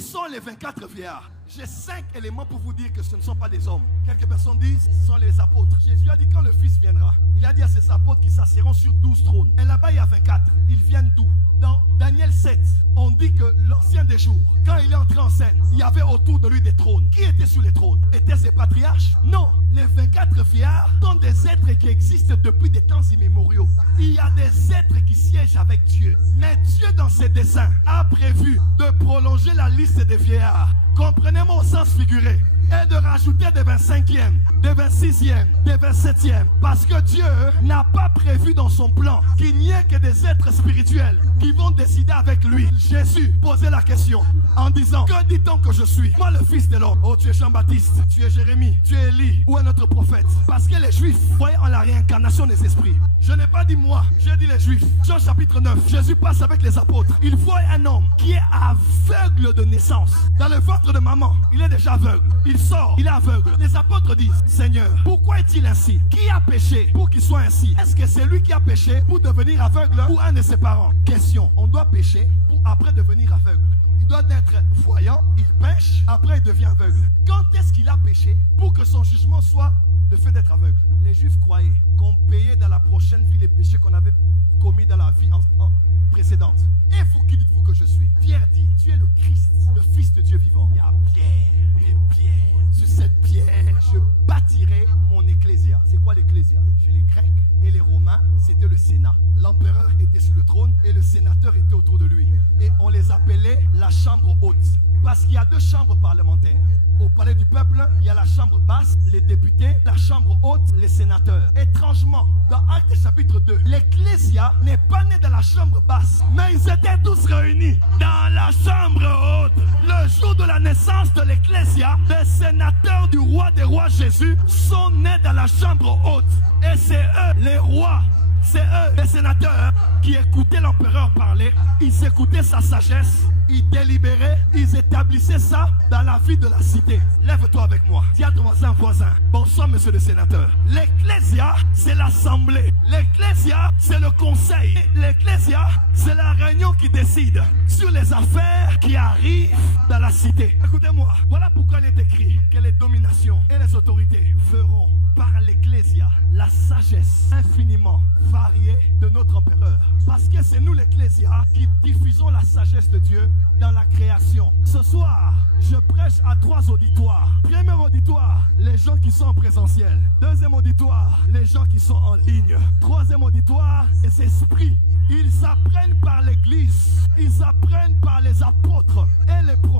Qui sont les 24 vieillards? J'ai 5 éléments pour vous dire que ce ne sont pas des hommes. Quelques personnes disent ce sont les apôtres. Jésus a dit quand le Fils viendra, il a dit à ses apôtres qu'ils s'assieront sur 12 trônes. Et là-bas, il y a 24. Ils viennent d'où? Dans Daniel 7, on dit que l'ancien des jours, quand il est entré en scène, il y avait autour de lui des trônes. Qui étaient sur les trônes? Étaient-ce les patriarches? Non. Les 24 vieillards sont des êtres qui existent depuis des temps immémoriaux. Il y a des êtres qui siègent avec Dieu. Mais Dieu, dans ses desseins, a prévu de prolonger la liste des vieillards. Comprenez-moi au sens figuré. Et de rajouter des 25e, des 26e, des 27e. Parce que Dieu n'a pas prévu dans son plan qu'il n'y ait que des êtres spirituels qui vont décider avec lui. Jésus posait la question en disant: que dit-on que je suis? Moi, le Fils de l'homme. Oh, tu es Jean-Baptiste, tu es Jérémie, tu es Élie ou un autre prophète. Parce que les Juifs voyaient en la réincarnation des esprits. Je n'ai pas dit moi, j'ai dit les Juifs. Jean chapitre 9, Jésus passe avec les apôtres. Il voit un homme qui est aveugle de naissance. Dans le ventre de maman, il est déjà aveugle. Il sort, il est aveugle. Les apôtres disent: Seigneur, pourquoi est-il ainsi? Qui a péché pour qu'il soit ainsi? Est-ce que c'est lui qui a péché pour devenir aveugle ou un de ses parents? Question: on doit pécher pour après devenir aveugle. Il doit être voyant, il pêche, après il devient aveugle. Quand est-ce qu'il a péché pour que son jugement soit le fait d'être aveugle? Les Juifs croyaient qu'on payait dans la prochaine vie les péchés qu'on avait commis dans la vie précédente. Et vous, qui dites-vous que je suis? Pierre dit: tu es le Christ, le Fils de Dieu vivant. Il y a Pierre et Pierre. Sur cette pierre, je bâtirai mon ecclésia. C'est quoi l'ecclésia? Chez les Grecs et les Romains, c'était le Sénat. L'empereur était sur le trône et le sénateur était autour de lui. Et on les appelait la chambre haute. Parce qu'il y a 2 chambres parlementaires. Au palais du peuple, il y a la chambre basse, les députés, la chambre haute, les sénateurs. Étrangement, dans Actes chapitre 2, l'ecclésia n'est pas née dans la chambre basse, mais ils étaient tous réunis dans la chambre haute. Le jour de la naissance de l'ecclésia, les sénateurs du roi des rois Jésus sont nés dans la chambre haute. Et c'est eux, les rois. C'est eux, les sénateurs, qui écoutaient l'empereur parler. Ils écoutaient sa sagesse, ils délibéraient, ils établissaient ça dans la vie de la cité. Lève-toi avec moi, dis à ton voisin: bonsoir monsieur le sénateur. L'ecclésia, c'est l'assemblée. L'ecclésia, c'est le conseil. L'ecclésia, c'est la réunion qui décide sur les affaires qui arrivent dans la cité. Écoutez-moi, voilà pourquoi il est écrit que les dominations et les autorités feront par l'ecclésia la sagesse infiniment variée de notre empereur. Parce que c'est nous l'ecclésia qui diffusons la sagesse de Dieu dans la création. Ce soir, je prêche à 3 auditoires. Premier auditoire, les gens qui sont en présentiel. Deuxième auditoire, les gens qui sont en ligne. Troisième auditoire, les esprits. Ils apprennent par l'église, ils apprennent par les apôtres et les prophètes.